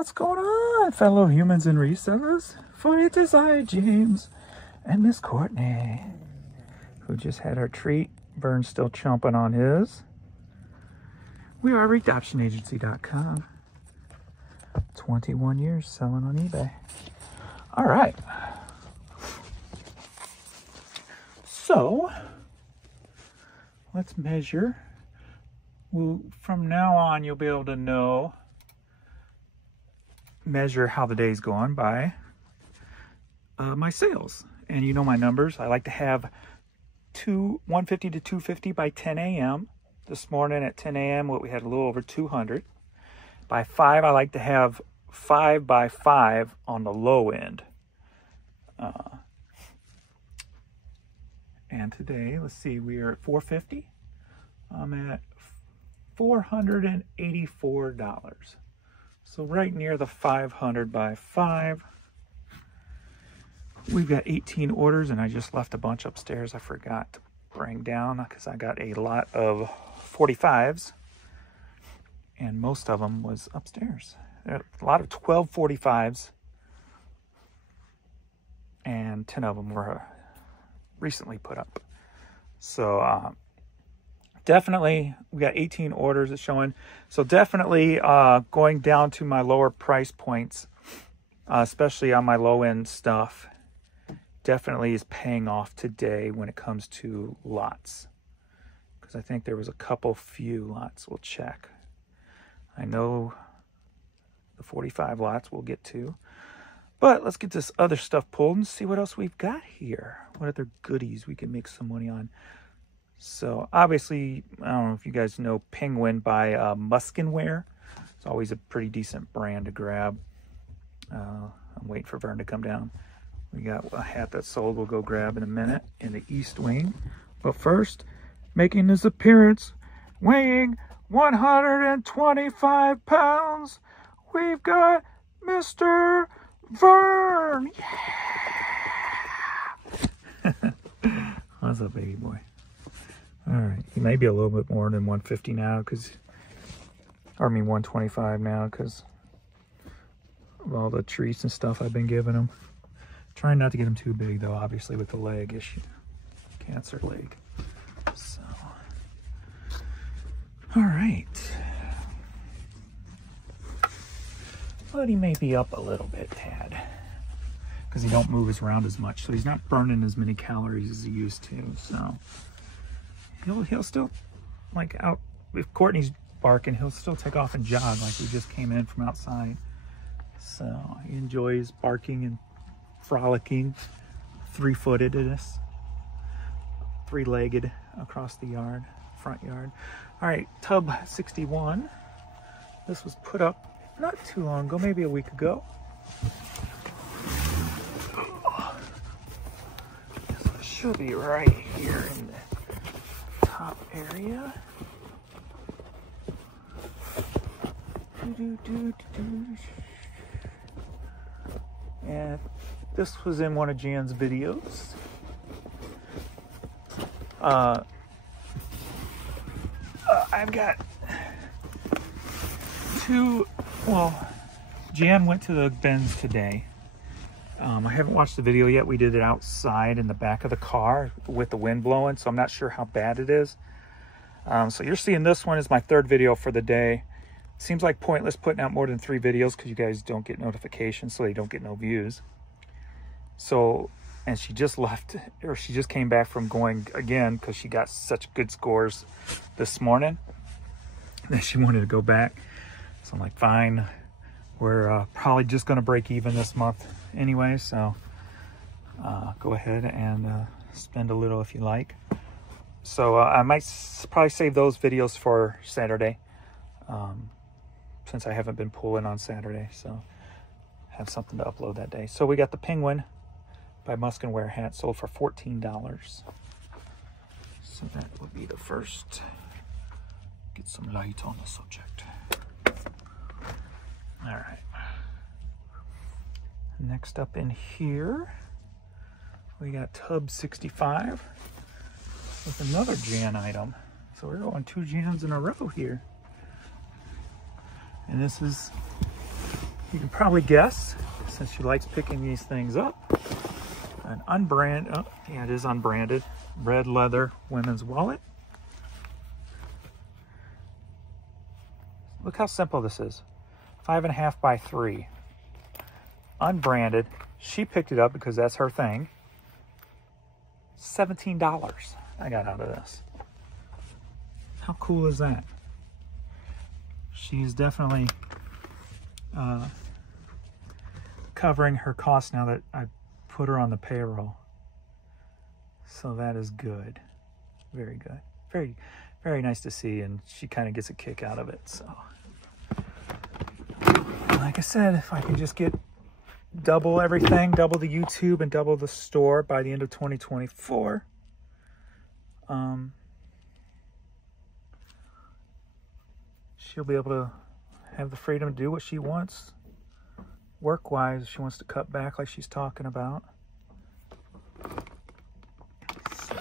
What's going on, fellow humans and resellers? For it is I, James, and Miss Courtney, who just had our treat. Vern's still chomping on his. We are redoptionagency.com. 21 years selling on eBay. All right. So, let's measure. Well, from now on, you'll be able to measure how the day's going by my sales. And you know my numbers. I like to have 150 to 250 by 10 a.m. This morning at 10 a.m. we had a little over 200. By 5, I like to have 5 by 5 on the low end. And today, let's see, we are at 450. I'm at $484. So right near the 500 by 5. We've got 18 orders, and I just left a bunch upstairs I forgot to bring down because I got a lot of 45s, and most of them was upstairs. There are a lot of 1245s, and 10 of them were recently put up. So definitely, we got 18 orders it's showing. So definitely going down to my lower price points, especially on my low end stuff, definitely is paying off today when it comes to lots. Because I think there was a few lots we'll check. I know the 45 lots we'll get to. But let's get this other stuff pulled and see what else we've got here. What other goodies we can make some money on. So obviously, I don't know if you guys know Penguin by Muskinware. It's always a pretty decent brand to grab. I'm waiting for Vern to come down. We got a hat that sold we'll go grab in a minute in the East Wing. But first, making his appearance, weighing 125 pounds, we've got Mr. Vern. Yeah! What's up, baby boy? All right, he may be a little bit more than 150 now, 125 now, because of all the treats and stuff I've been giving him. Trying not to get him too big, though, obviously, with the leg issue. Cancer leg. So, all right. But he may be up a little bit, tad, because he don't move around as much, so he's not burning as many calories as he used to. So he'll still, like, out if Courtney's barking, he'll still take off and jog like we just came in from outside. So he enjoys barking and frolicking, three-footedness, three-legged across the yard, front yard. All right, tub 61. This was put up not too long ago, maybe a week ago. So it should be right here in the top area. And this was in one of Jan's videos. I've got two. Well, Jan went to the bins today. I haven't watched the video yet. We did it outside in the back of the car with the wind blowing, so I'm not sure how bad it is. So you're seeing this one is my third video for the day. It seems like pointless putting out more than 3 videos because you guys don't get notifications, so they don't get no views. So, and she just left, or she just came back from going again because she got such good scores this morning that she wanted to go back. So I'm like, fine, we're probably just going to break even this month anyway, so go ahead and spend a little if you like. So I might probably save those videos for Saturday, since I haven't been pulling on Saturday, so have something to upload that day. So we got the Penguin by Muskinware hat, sold for $14. So that would be the first. Get some light on the subject. All right. Next up in here, we got tub 65 with another Jan item. So we're going 2 Jans in a row here. And this is you can probably guess, since she likes picking these things up, an unbranded, oh yeah, it is unbranded, red leather women's wallet. Look how simple this is. 5.5 by 3. Unbranded. She picked it up because that's her thing. $17 I got out of this. How cool is that? She's definitely covering her costs now that I put her on the payroll. So that is good. Very good. Very, very nice to see, and she kind of gets a kick out of it. So, like I said, if I can just get double everything, double the YouTube and double the store by the end of 2024, she'll be able to have the freedom to do what she wants work-wise. She wants to cut back like she's talking about. So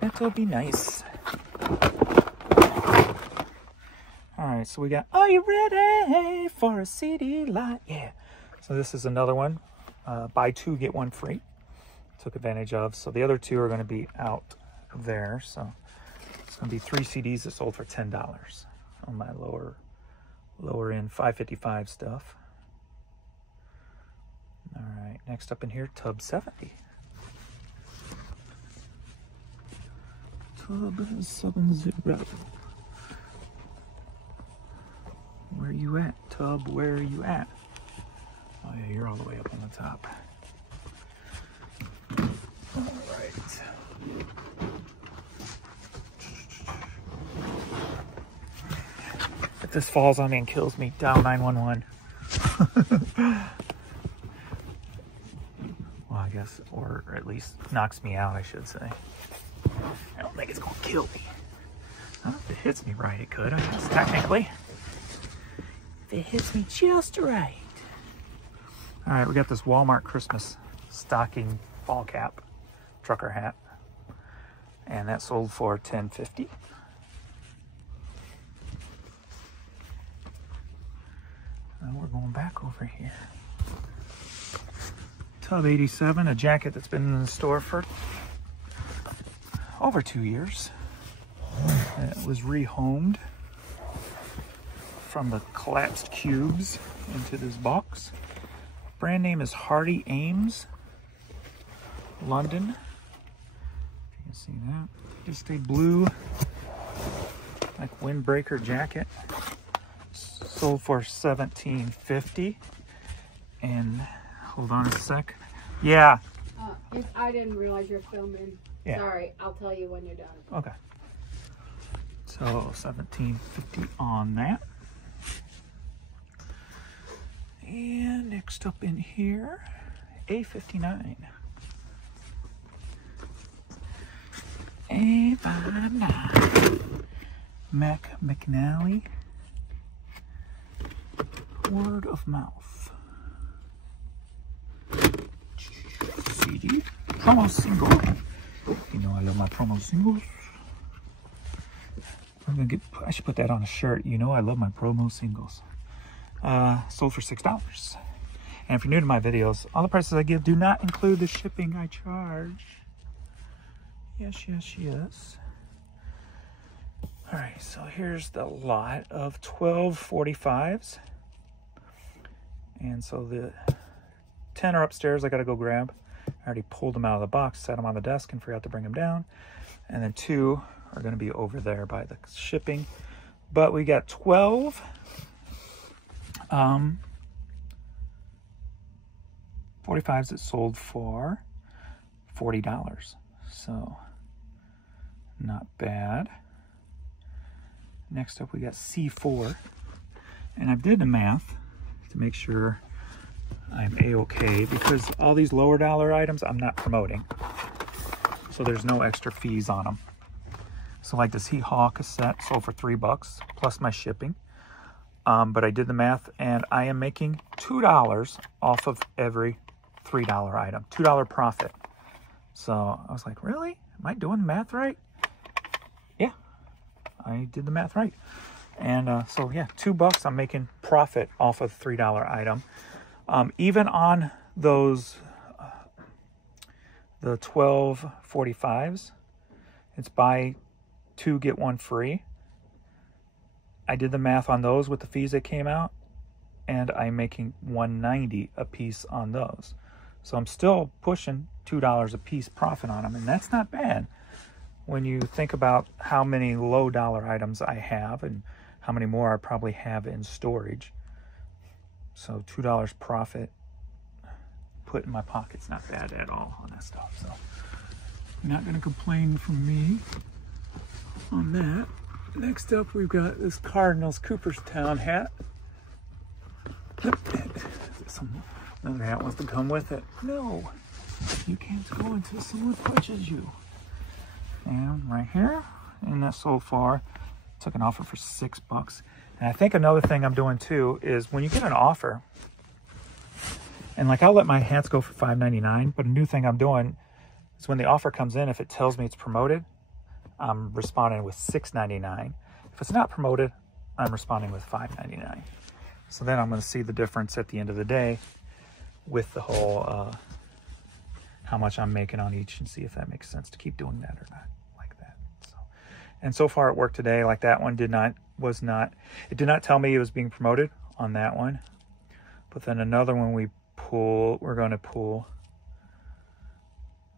that'll be nice. All right, so we got, are you ready for a CD light? Yeah. So this is another one. Buy 2, get 1 free. Took advantage of. So the other 2 are going to be out there. So it's going to be 3 CDs that sold for $10 on my lower end 555 stuff. All right, next up in here, Tub 70. Tub 70. Where you at, Tub? Where are you at? Oh yeah, you're all the way up on the top. All right. If this falls on me and kills me, dial 911. Well, I guess, or at least knocks me out, I should say. I don't think it's gonna kill me. If it hits me right, it could, I guess, technically. If it hits me just right. All right, we got this Walmart Christmas stocking fall cap, trucker hat. And that sold for $10.50. Now we're going back over here. Tub 87, a jacket that's been in the store for over 2 years. It was rehomed from the collapsed cubes into this box. Brand name is Hardy Ames, London. You can see that. Just a blue, like windbreaker jacket. Sold for $17.50. And hold on a sec. Yeah. I didn't realize you're filming. Yeah. Sorry, I'll tell you when you're done. Okay. So $17.50 on that. And next up in here, A59. A59. Mac McNally. Word of mouth. CD. Promo single. You know I love my promo singles. I should put that on a shirt. You know I love my promo singles. Sold for $6. And if you're new to my videos, all the prices I give do not include the shipping I charge. Yes, yes, yes. All right, so here's the lot of 1245s. And so the 10 are upstairs I gotta go grab. I already pulled them out of the box, set them on the desk, and forgot to bring them down. And then 2 are gonna be over there by the shipping. But we got 12 45s that sold for $40. So not bad. Next up we got C4. And I did the math to make sure I'm a-okay, because all these lower dollar items I'm not promoting. So there's no extra fees on them. So like this Heat Hall cassette sold for $3 plus my shipping. But I did the math and I am making $2 off of every $3 item. $2 profit. So I was like, really? Am I doing the math right? Yeah, I did the math right. And so yeah, $2 I'm making profit off of the $3 item. Even on those, the 1245s, it's buy 2, get 1 free. I did the math on those with the fees that came out, and I'm making $1.90 a piece on those. So I'm still pushing $2 a piece profit on them, and that's not bad when you think about how many low dollar items I have and how many more I probably have in storage. So $2 profit put in my pocket's not bad at all on that stuff. So I'm not going to complain from me on that. Next up, we've got this Cardinals Cooperstown hat. Another hat wants to come with it. No, you can't go until someone punches you. And right here, and that so far, took an offer for $6. And I think another thing I'm doing too is when you get an offer, and like I'll let my hats go for $5.99, but a new thing I'm doing is when the offer comes in, if it tells me it's promoted, I'm responding with $6.99. If it's not promoted, I'm responding with $5.99. So then I'm going to see the difference at the end of the day with the whole how much I'm making on each, and see if that makes sense to keep doing that or not, like that. So, and so far it worked today. Like that one it did not tell me it was being promoted on that one. But then another one we're going to pull,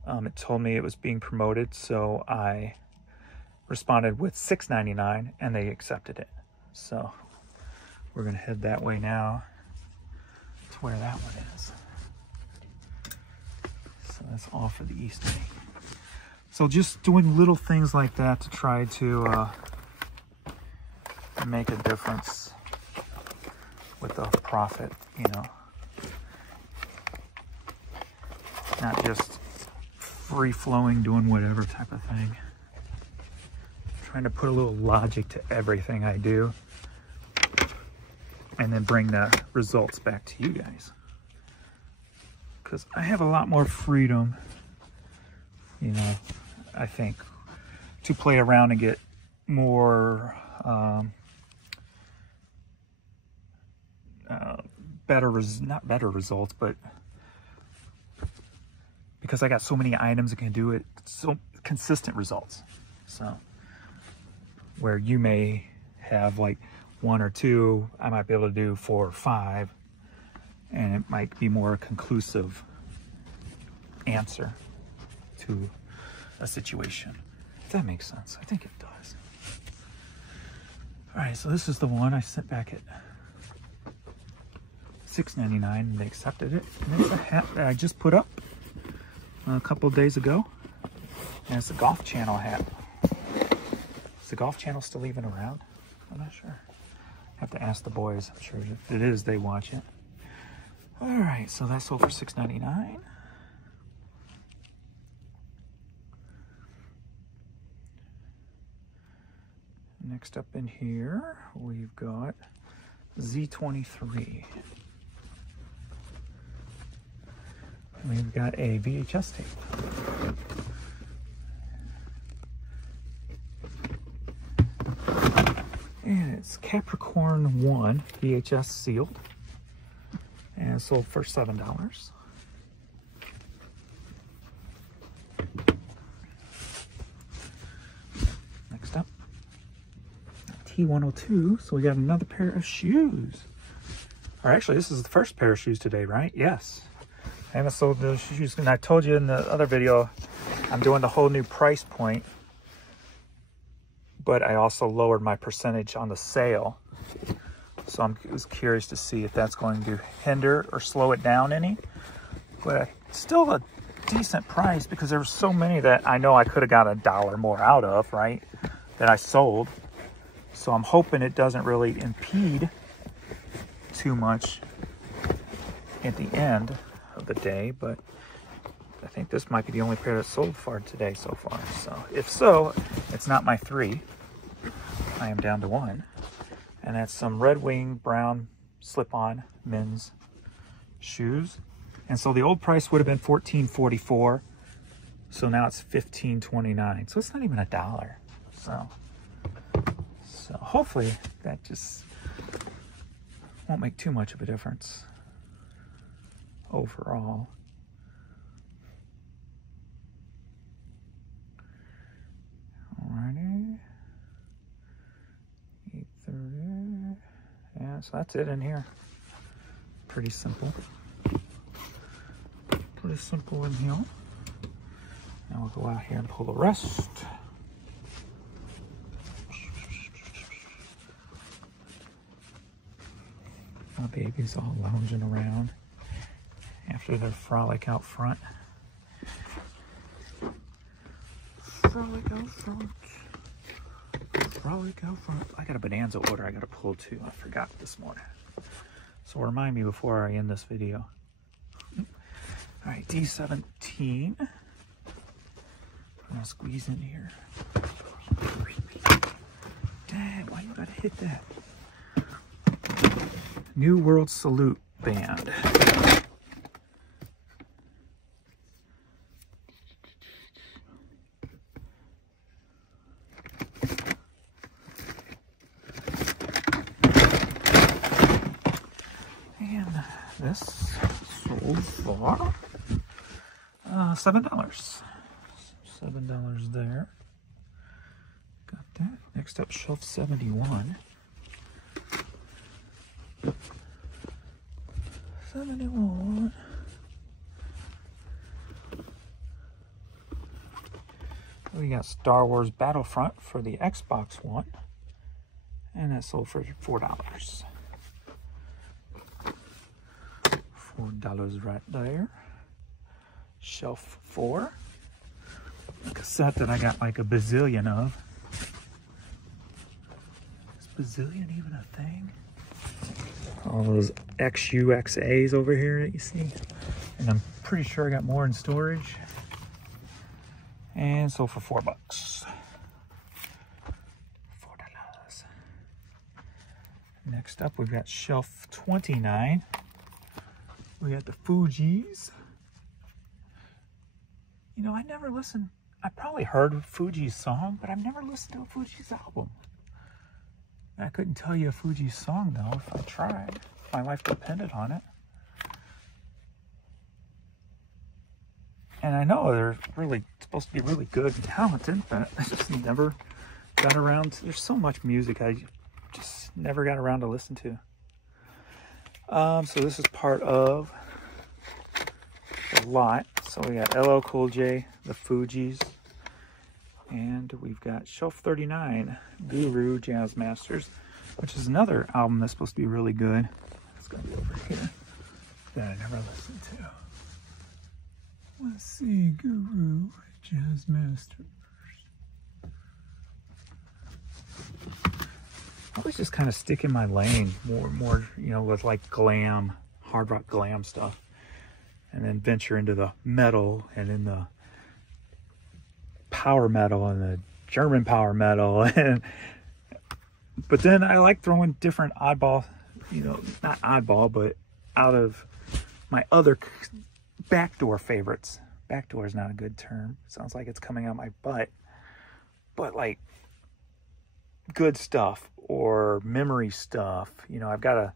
it told me it was being promoted, so I responded with $6.99 and they accepted it. So we're going to head that way now to where that one is. So that's all for the East Bay. So just doing little things like that to try to make a difference with the profit, you know. Not just free-flowing, doing whatever type of thing. Trying to put a little logic to everything I do, and then bring the results back to you guys. Because I have a lot more freedom, you know, I think, to play around and get more not better results, but because I got so many items that can do it, so consistent results. So where you may have like 1 or 2, I might be able to do 4 or 5, and it might be more a conclusive answer to a situation. If that makes sense. I think it does. All right, so this is the one I sent back at $6.99, and they accepted it. And it's a hat that I just put up a couple of days ago, and it's a Golf Channel hat. Is the Golf Channel still even around? I'm not sure. Have to ask the boys. I'm sure if it is, they watch it. All right, so that sold for $6.99. Next up in here, we've got Z23. We've got a VHS tape. And it's Capricorn 1 VHS sealed. And it sold for $7. Next up, T102. So we got another pair of shoes. Or actually, this is the first pair of shoes today, right? Yes. I haven't sold those shoes. And I told you in the other video, I'm doing the whole new price point. But I also lowered my percentage on the sale. So I was curious to see if that's going to hinder or slow it down any. But still a decent price, because there were so many that I know I could have got $1 more out of, right? That I sold. So I'm hoping it doesn't really impede too much at the end of the day. But I think this might be the only pair that's sold for today so far. So if so, it's not my 3. I am down to 1. And that's some Red Wing brown slip-on men's shoes. And so the old price would have been $14.44. So now it's $15.29. So it's not even $1. So So hopefully that just won't make too much of a difference overall. Alrighty. 830. Yeah, so that's it in here. Pretty simple. Pretty simple in here. Now we'll go out here and pull the rest. My baby's all lounging around after their frolic out front. Frolic out front. Frolic out front. I got a Bonanza order I got to pull too. I forgot this morning. So remind me before I end this video. All right, D17. I'm gonna squeeze in here. Dang, why you gotta hit that? New World Salute Band. And this sold for $7. $7 there. Got that. Next up, shelf 71. 71. We got Star Wars Battlefront for the Xbox One, and that sold for $4. $4 right there. Shelf 4. A cassette that I got like a bazillion of. Is bazillion even a thing? All those XUXAs over here that you see. And I'm pretty sure I got more in storage. And sold for $4. $4. Next up, we've got shelf 29. We got the Fugees. You know, I never listened. I probably heard Fugees' song, but I've never listened to a Fugees album. I couldn't tell you a Fugees song though if I tried. My life depended on it. And I know they're really supposed to be really good and talented, but I just never got around to, there's so much music I just never got around to listen to. So this is part of the lot. So we got LL Cool J, the Fugees, and we've got Shelf 39, Guru Jazz Masters, which is another album that's supposed to be really good. It's going to be over here that I never listened to. Let's see, Guru Jazz Masters. I always just kind of stick in my lane more, you know, with like glam, hard rock glam stuff. And then venture into the metal and in the power metal and the German power metal. But then I like throwing different oddball, you know, not oddball, but out of my other backdoor favorites. Backdoor is not a good term. Sounds like it's coming out my butt. But like good stuff or memory stuff. You know, I've got a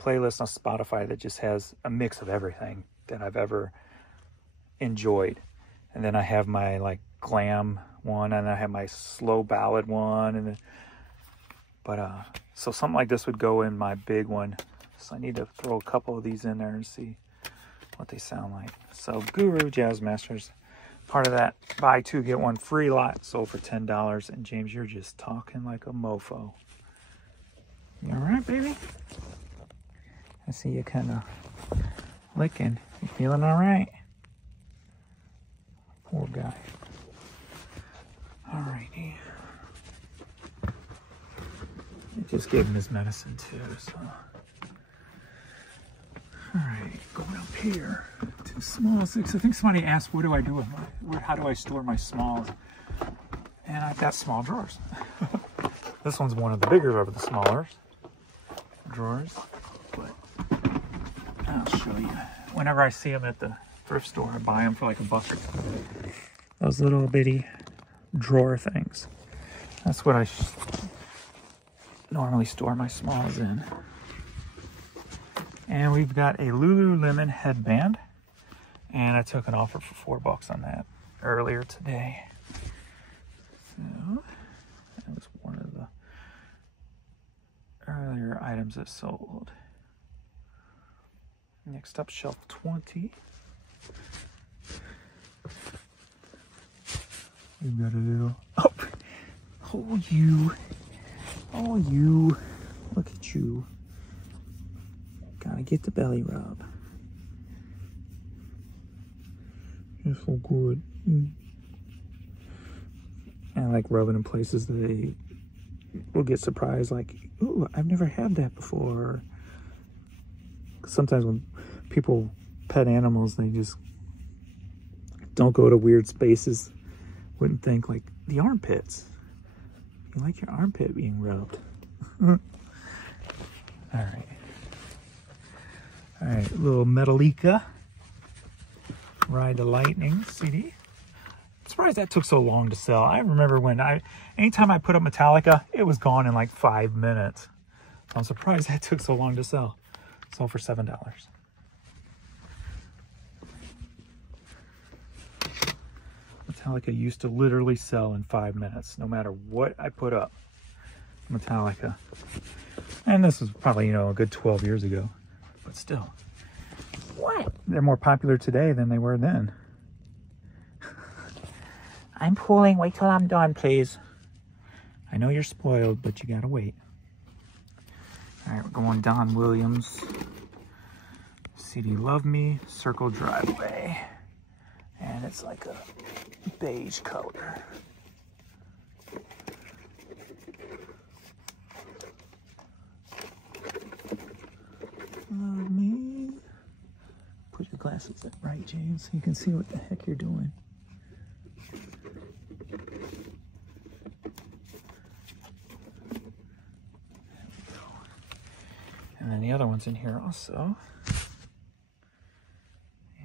playlist on Spotify that just has a mix of everything that I've ever enjoyed. And then I have my like glam one, and I have my slow ballad one, and then, so something like this would go in my big one. So I need to throw a couple of these in there and see what they sound like. So Guru Jazz Masters, part of that buy two get one free lot, sold for $10. And James, you're just talking like a mofo. You all right, baby? I see you kind of licking. You feeling all right? Poor guy. All righty. I just gave him his medicine too, so. All right, going up here to small 6. I think somebody asked, what do I do with how do I store my smalls? And I've got small drawers. This one's one of the bigger of the smaller drawers, but I'll show you. Whenever I see them at the thrift store, I buy them for like $1. Those little bitty drawer things. That's what normally store my smalls in. And we've got a Lululemon headband. And I took an offer for $4 on that earlier today. So that was one of the earlier items that sold. Next up, shelf 20. We've got a little, oh you, look at you. Gotta get the belly rub. It's so good. I like rubbing in places that they will get surprised, like, ooh, I've never had that before. Sometimes when people pet animals, they just don't go to weird spaces. Wouldn't think, like, the armpits. You like your armpit being rubbed. All right. All right, little Metallica Ride the Lightning CD. I'm surprised that took so long to sell. I remember when anytime I put up Metallica, it was gone in like 5 minutes. So I'm surprised that took so long to sell. Sold for $7. Metallica used to literally sell in 5 minutes, no matter what I put up. Metallica. And this was probably, a good 12 years ago. But still. What? They're more popular today than they were then. I'm pulling. Wait till I'm done, please. I know you're spoiled, but you gotta wait. All right, we're going Don Williams. CD Love Me, Circle Driveway. And it's like a beige color. Love me. Put your glasses up right, James, so you can see what the heck you're doing. And then the other one's in here also.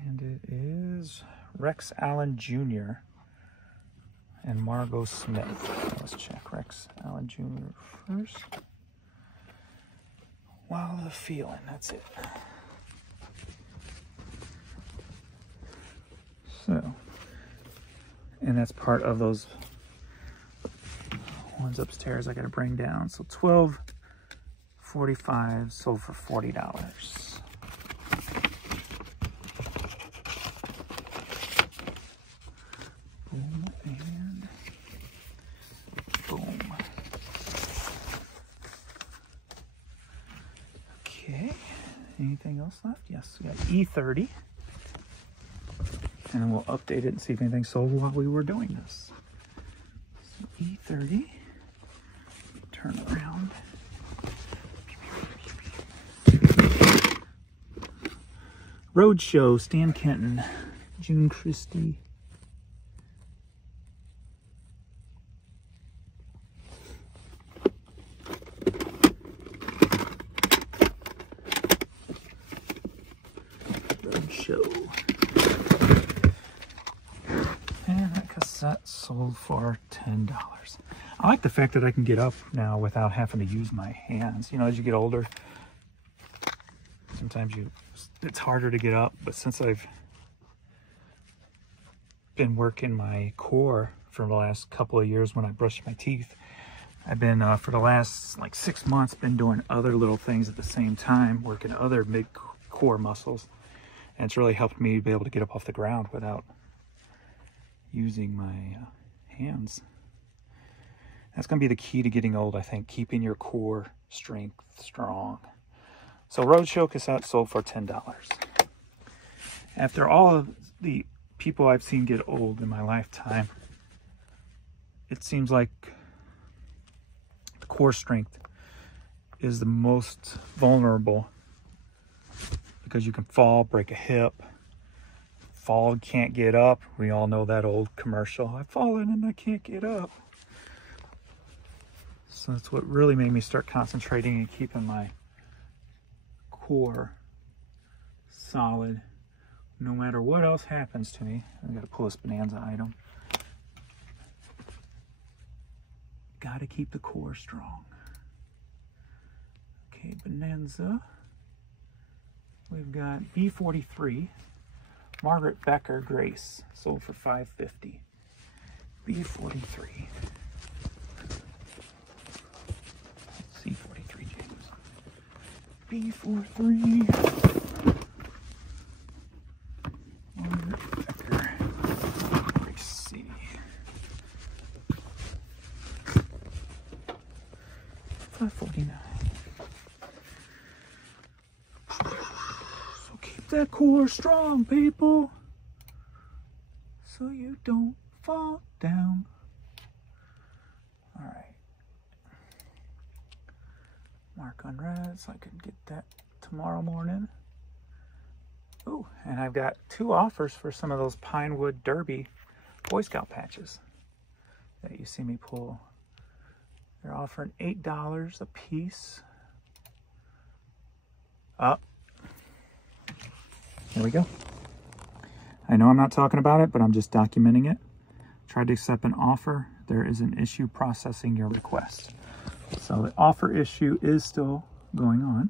And it is Rex Allen Jr. and Margot Smith. Let's check Rex Allen Jr. first. Wow, the feeling, that's it. So, and that's part of those ones upstairs I gotta bring down. So $12.45 sold for $40. Boom and boom. Okay, anything else left? Yes, we got E30. And then we'll update it and see if anything sold while we were doing this. So E30, turn around. Roadshow, Stan Kenton, June Christie. Roadshow. And that cassette sold for $10. I like the fact that I can get up now without having to use my hands. As you get older, sometimes it's harder to get up, but since I've been working my core for the last couple of years when I brush my teeth, I've been, for the last 6 months, been doing other little things at the same time, working other mid-core muscles. And it's really helped me be able to get up off the ground without using my hands. That's going to be the key to getting old, I think, keeping your core strength strong. So Roadshow cassette sold for $10. After all of the people I've seen get old in my lifetime, it seems like the core strength is the most vulnerable, because you can fall, break a hip, fall, can't get up. We all know that old commercial, I've fallen and I can't get up. So that's what really made me start concentrating and keeping my core solid no matter what else happens to me. I gotta pull this Bonanza item. Gotta keep the core strong. Okay, Bonanza. We've got B43. Margaret Becker Grace. Sold for $5.50. B43. C43 James. B43. Margaret Becker Grace C. $5.49. So keep that core strong, people, so you don't fall down. All right. Mark on red, so I can get that tomorrow morning. Ooh, and I've got 2 offers for some of those Pinewood Derby Boy Scout patches that you see me pull. They're offering $8 a piece. Up. There we go. I know I'm not talking about it, but I'm just documenting it. Tried to accept an offer. There is an issue processing your request. So the offer issue is still going on.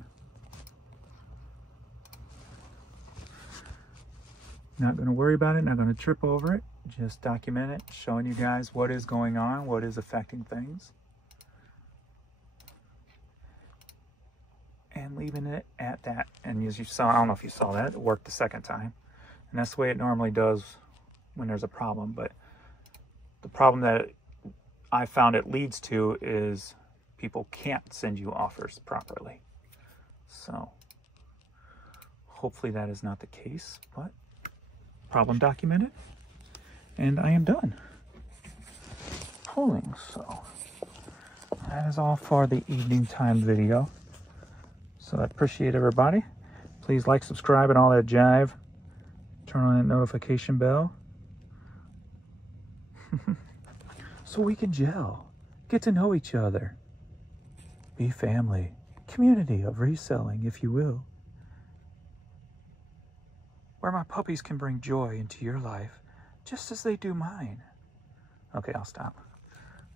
Not going to worry about it, not going to trip over it. Just document it, showing you guys what is going on, what is affecting things. And leaving it at that. And as you saw, I don't know if you saw that, it worked the second time. And that's the way it normally does when there's a problem. But the problem that I found it leads to is people can't send you offers properly. So hopefully that is not the case, but problem documented. And I am done pulling. So that is all for the evening time video. So I appreciate everybody. Please like, subscribe, and all that jive. Turn on that notification bell. So we can gel. Get to know each other. Be family. Community of reselling, if you will. Where my puppies can bring joy into your life, just as they do mine. Okay, I'll stop.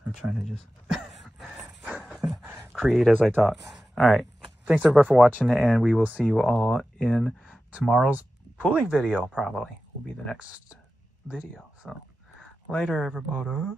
I'm trying to just create as I talk. All right. Thanks everybody for watching, and we will see you all in tomorrow's pulling video. Probably will be the next video. So later, everybody.